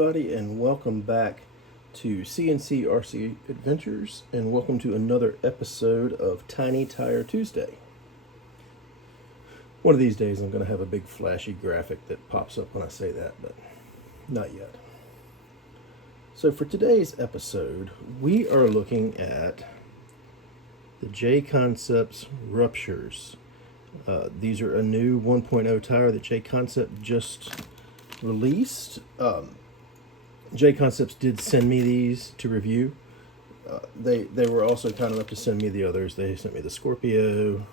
everybody, and welcome back to CNC RC Adventures, and welcome to another episode of Tiny Tire Tuesday. One of these days I'm going to have a big flashy graphic that pops up when I say that, but not yet. So for today's episode, we are looking at the JConcepts Ruptures. These are a new 1.0 tire that JConcept just released. JConcepts did send me these to review. They were also kind enough to send me the others. They sent me the Scorpio,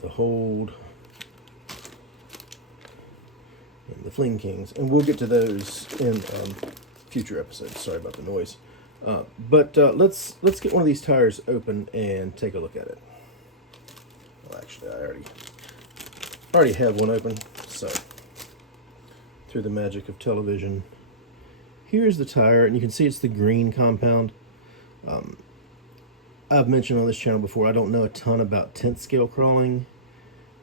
the Hold, and the Fling Kings, and we'll get to those in future episodes. Sorry about the noise. But let's get one of these tires open and take a look at it. Well, actually, I already have one open, so through the magic of television, here's the tire, and you can see it's the green compound. I've mentioned on this channel before, I don't know a ton about 10th scale crawling,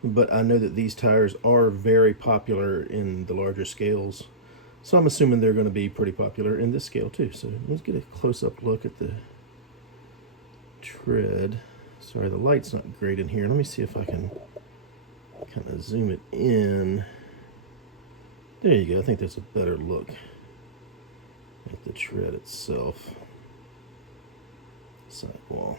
but I know that these tires are very popular in the larger scales, so I'm assuming they're going to be pretty popular in this scale too. So let's get a close-up look at the tread. Sorry, the light's not great in here. Let me see if I can kind of zoom it in. There you go. I think that's a better look at the tread itself. Sidewall.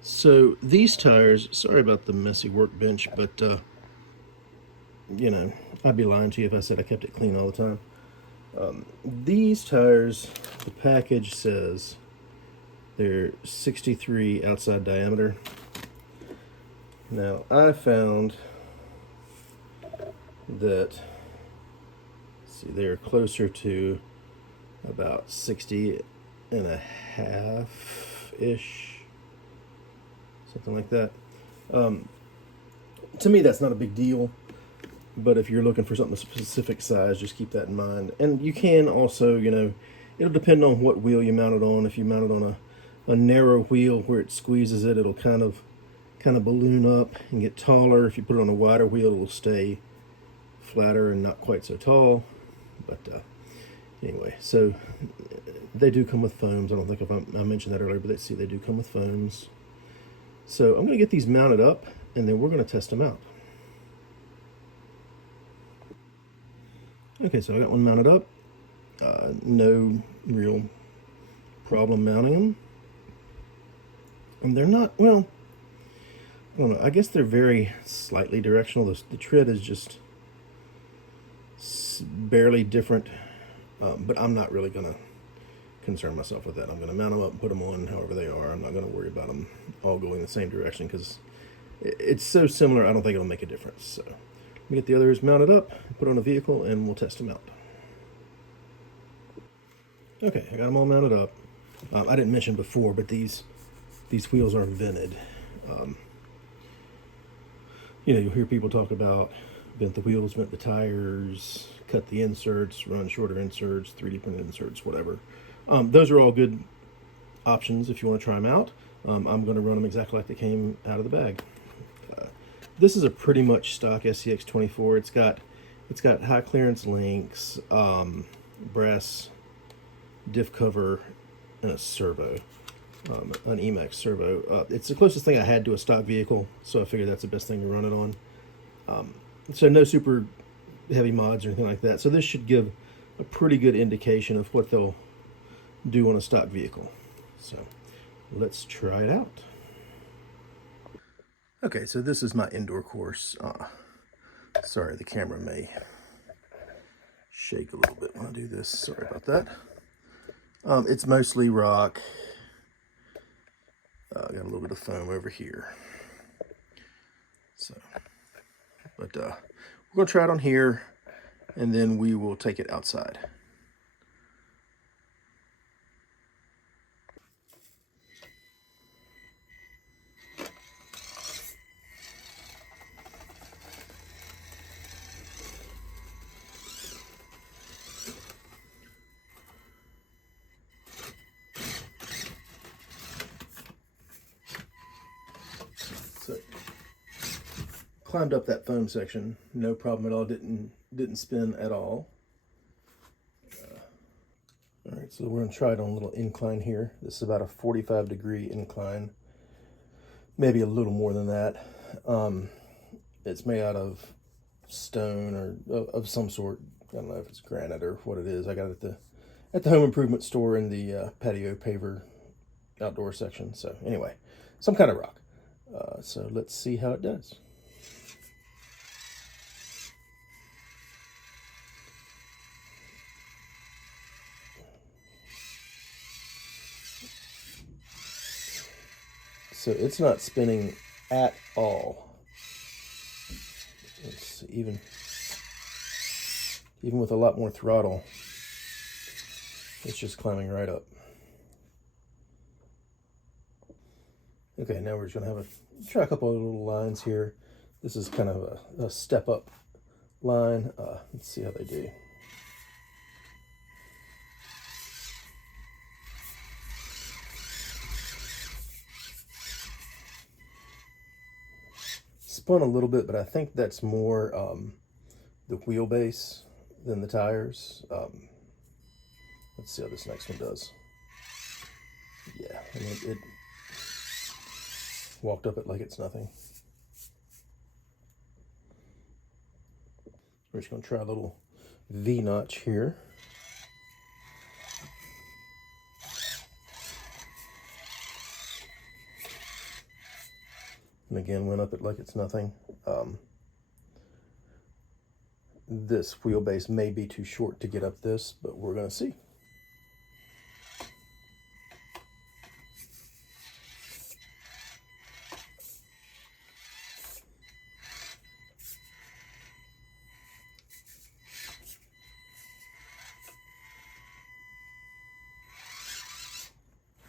So these tires, sorry about the messy workbench, but you know, I'd be lying to you if I said I kept it clean all the time. These tires, the package says they're 63 outside diameter. Now I found that, see, they're closer to about 60 and a half-ish, something like that. To me, that's not a big deal, but if you're looking for something specific size, just keep that in mind. And you can also, you know, it'll depend on what wheel you mount it on. If you mount it on a narrow wheel where it squeezes it, it'll kind of balloon up and get taller. If you put it on a wider wheel, it'll stay flatter and not quite so tall. But anyway, so they do come with foams. I don't think if I mentioned that earlier, but they do come with foams. So I'm going to get these mounted up, and then we're going to test them out. Okay, so I got one mounted up. No real problem mounting them. And they're not, well, I don't know, I guess they're very slightly directional. The tread is just barely different, but I'm not really going to concern myself with that. I'm going to mount them up and put them on however they are. I'm not going to worry about them all going the same direction because it's so similar, I don't think it'll make a difference. So let me get the others mounted up, put on a vehicle, and we'll test them out. Okay, I got them all mounted up. I didn't mention before, but these wheels are vented. You know, you'll hear people talk about vent the wheels, vent the tires, cut the inserts, run shorter inserts, 3D printed inserts, whatever. Those are all good options if you want to try them out. I'm going to run them exactly like they came out of the bag. This is a pretty much stock SCX24. It's got high clearance links, brass diff cover, and a servo, an Emax servo. It's the closest thing I had to a stock vehicle, so I figured that's the best thing to run it on. So no super heavy mods or anything like that. So this should give a pretty good indication of what they'll do on a stock vehicle. So let's try it out. Okay, so this is my indoor course. Sorry, the camera may shake a little bit when I do this. Sorry about that. It's mostly rock. Got a little bit of foam over here. So, but we're going to try it on here, and then we will take it outside. So climbed up that foam section, no problem at all. Didn't spin at all. All right, so we're gonna try it on a little incline here. This is about a 45-degree incline, maybe a little more than that. It's made out of stone or of some sort. I don't know if it's granite or what it is. I got it at the home improvement store in the patio paver outdoor section. So anyway, some kind of rock. So let's see how it does. So it's not spinning at all. Let's see, even with a lot more throttle, it's just climbing right up. Okay, now we're just gonna try a couple of little lines here. This is kind of a step up line. Let's see how they do. Spun a little bit, but I think that's more the wheelbase than the tires. Let's see how this next one does. Yeah, I mean, it walked up it like it's nothing. We're just going to try a little V-notch here. And again, went up it like it's nothing. This wheelbase may be too short to get up this, but we're going to see.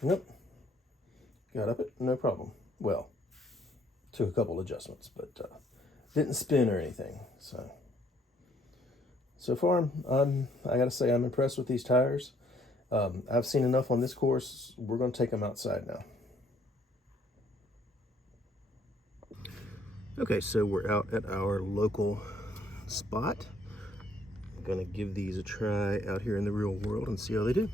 Nope. Got up it, no problem. Well, took a couple adjustments, but didn't spin or anything. So far, I gotta say I'm impressed with these tires. I've seen enough on this course. We're gonna take them outside now. Okay, so we're out at our local spot. I'm gonna give these a try out here in the real world and see how they do.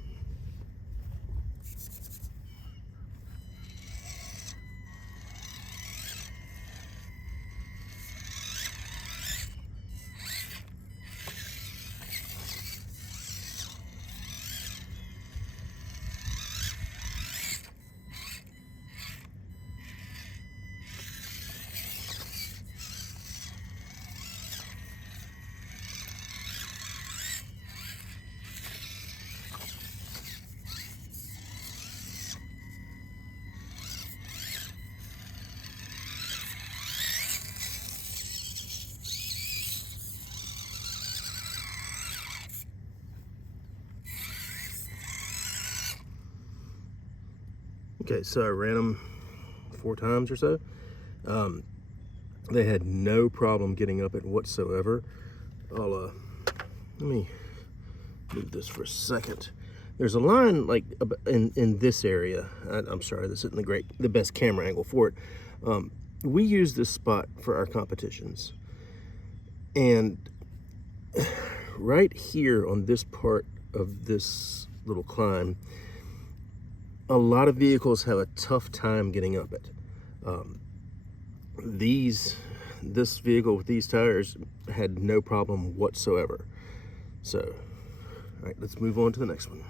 Okay, so I ran them 4 times or so. They had no problem getting up it whatsoever. Let me move this for a second. There's a line like in this area. I'm sorry, this isn't the best camera angle for it. We use this spot for our competitions, and right here on this part of this little climb, a lot of vehicles have a tough time getting up it. This vehicle with these tires had no problem whatsoever. So, all right, let's move on to the next one.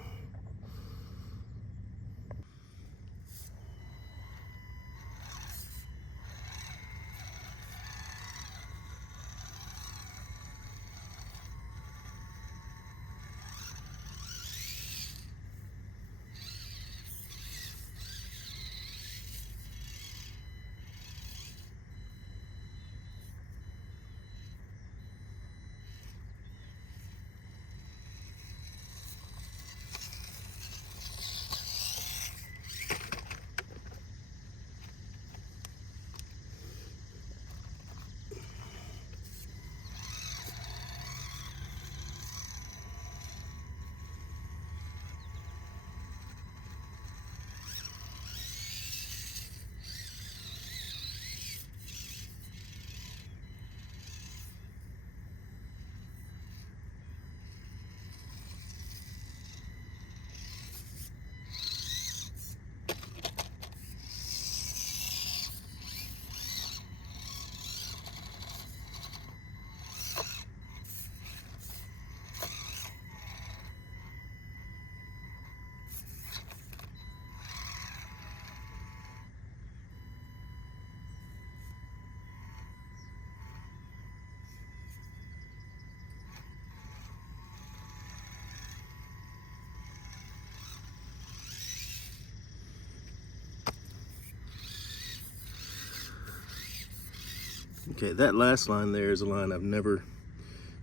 Okay, that last line there is a line I've never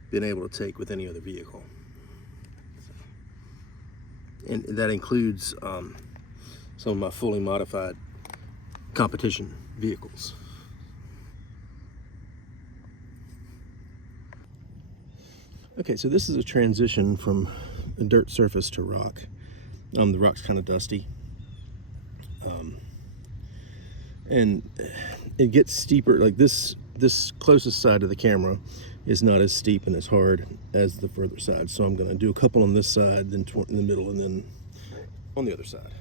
been able to take with any other vehicle. And that includes some of my fully modified competition vehicles. Okay, so this is a transition from a dirt surface to rock. The rock's kind of dusty. And it gets steeper, like this closest side of the camera is not as steep and as hard as the further side. So I'm gonna do a couple on this side, then in the middle, and then on the other side.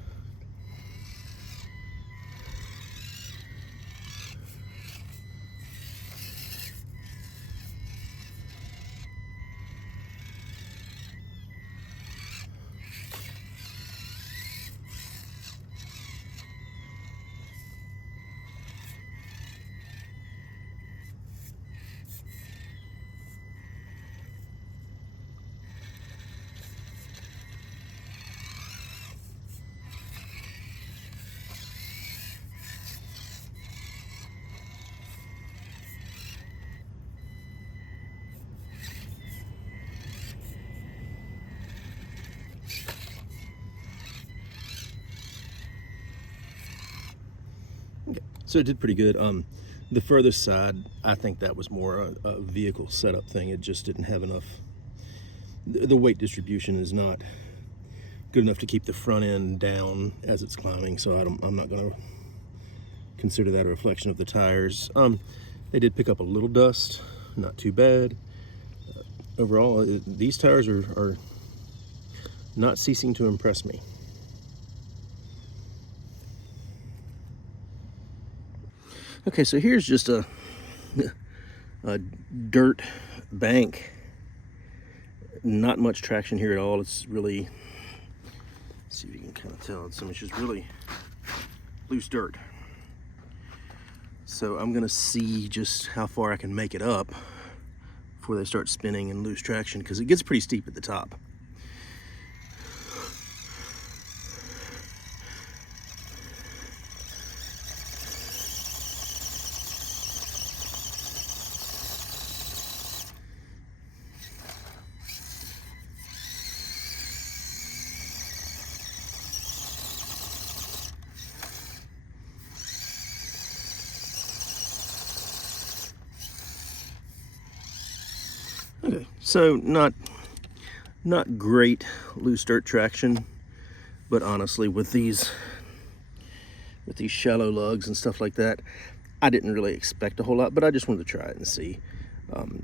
Okay, so it did pretty good. The furthest side, I think that was more a vehicle setup thing. It just didn't have enough. The weight distribution is not good enough to keep the front end down as it's climbing, so I'm not going to consider that a reflection of the tires. They did pick up a little dust, not too bad. Overall, these tires are not ceasing to impress me. Okay, so here's just a dirt bank. Not much traction here at all. It's really, let's see if you can kind of tell, it's just really loose dirt. So I'm gonna see just how far I can make it up before they start spinning and lose traction, because it gets pretty steep at the top. Okay, so not great loose dirt traction, but honestly, with these shallow lugs and stuff like that, I didn't really expect a whole lot, but I just wanted to try it and see.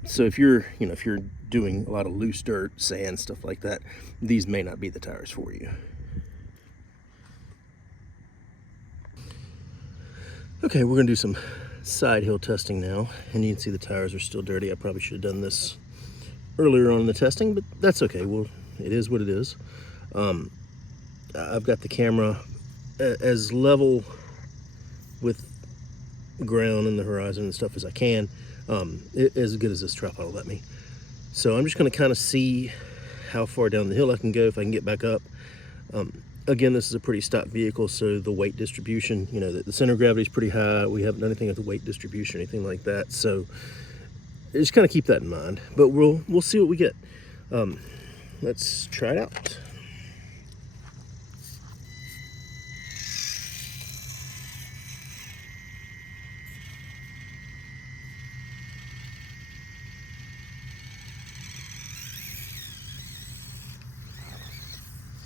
So if you're doing a lot of loose dirt, sand, stuff like that, these may not be the tires for you. Okay, we're gonna do some side hill testing now, and you can see the tires are still dirty. I probably should have done this earlier on in the testing, but that's okay. Well, it is what it is. I've got the camera as level with the ground and the horizon and stuff as I can, as good as this tripod will let me. So I'm just going to kind of see how far down the hill I can go, if I can get back up. Again, this is a pretty stock vehicle, so the weight distribution, the center of gravity is pretty high. We haven't done anything with the weight distribution or anything like that, so just kind of keep that in mind. But we'll see what we get. Let's try it out.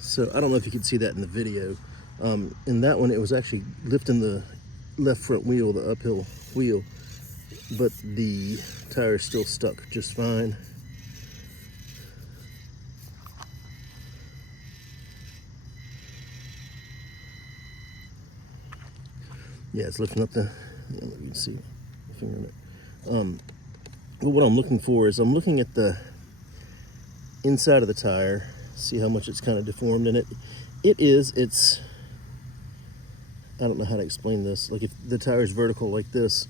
So I don't know if you can see that in the video. In that one, it was actually lifting the left front wheel, the uphill wheel, but the tire is still stuck just fine. Yeah, it's lifting up the, you can see the finger in it. But what I'm looking for is I'm looking at the inside of the tire, see how much it's kind of deformed in it. It's, I don't know how to explain this. Like if the tire is vertical like this,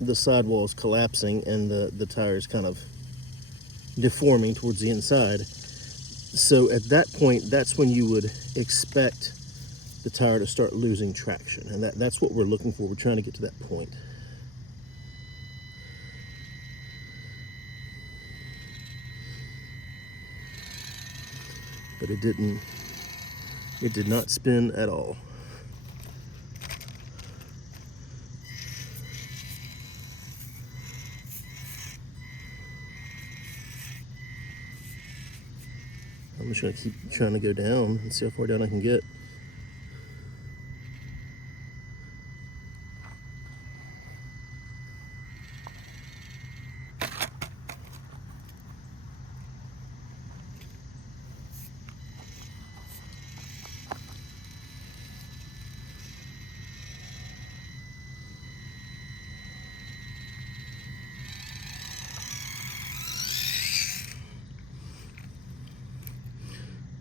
the sidewall is collapsing and the tire is kind of deforming towards the inside. So at that point, that's when you would expect the tire to start losing traction. And that's what we're looking for. We're trying to get to that point. but it did not spin at all. I'm just gonna keep trying to go down and see how far down I can get.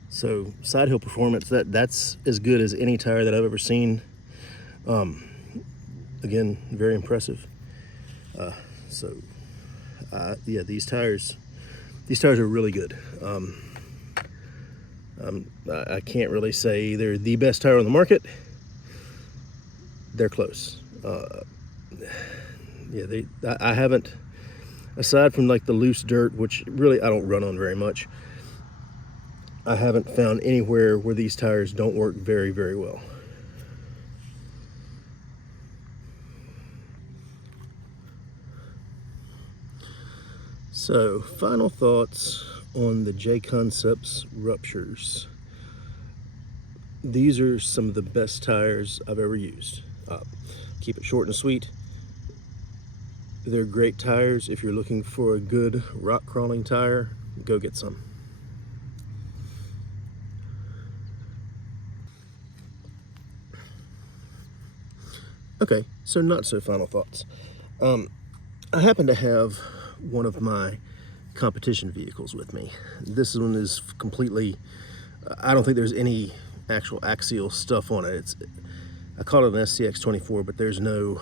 So side hill performance, that's as good as any tire that I've ever seen. Again, very impressive. Yeah, these tires are really good. I can't really say they're the best tire on the market. They're close. Yeah, I haven't, aside from like the loose dirt, which really I don't run on very much, I haven't found anywhere where these tires don't work very, very well. So, final thoughts on the JConcepts Ruptures. These are some of the best tires I've ever used. Keep it short and sweet. They're great tires. If you're looking for a good rock crawling tire, go get some. Okay, so not so final thoughts. I happen to have one of my competition vehicles with me. This one is completely, I don't think there's any actual axial stuff on it. I call it an SCX24, but there's no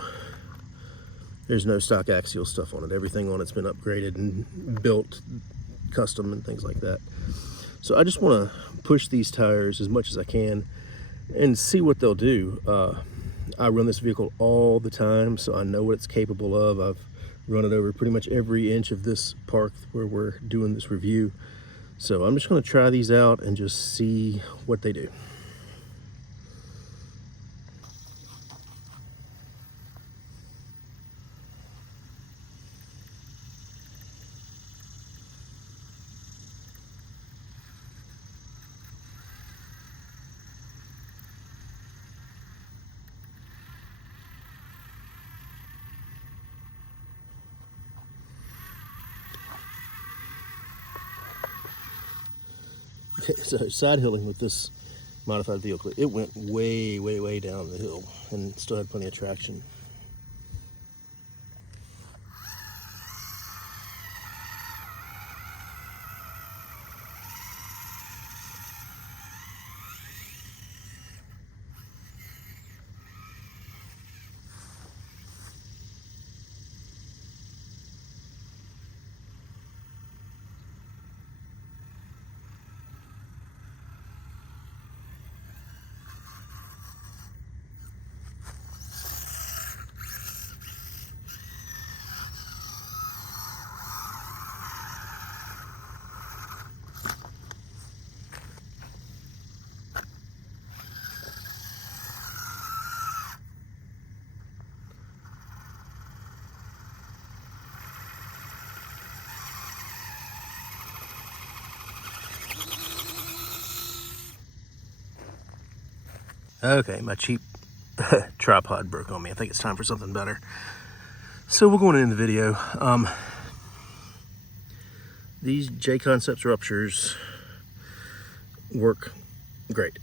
stock axial stuff on it. Everything on it's been upgraded and built custom and things like that. So I just want to push these tires as much as I can and see what they'll do. I run this vehicle all the time, so I know what it's capable of. I've run it over pretty much every inch of this park where we're doing this review. So I'm just going to try these out and just see what they do. Okay, so side hilling with this modified vehicle, it went way, way, way down the hill and still had plenty of traction. Okay, my cheap tripod broke on me. I think it's time for something better. So we're going to end the video. These JConcepts Ruptures work great.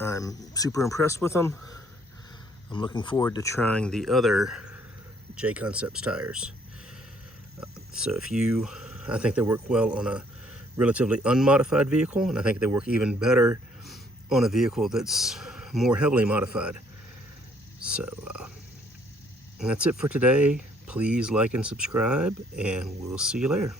I'm super impressed with them. I'm looking forward to trying the other JConcepts tires. I think they work well on a relatively unmodified vehicle, and I think they work even better on a vehicle that's more heavily modified. So and that's it for today. Please like and subscribe, and we'll see you later.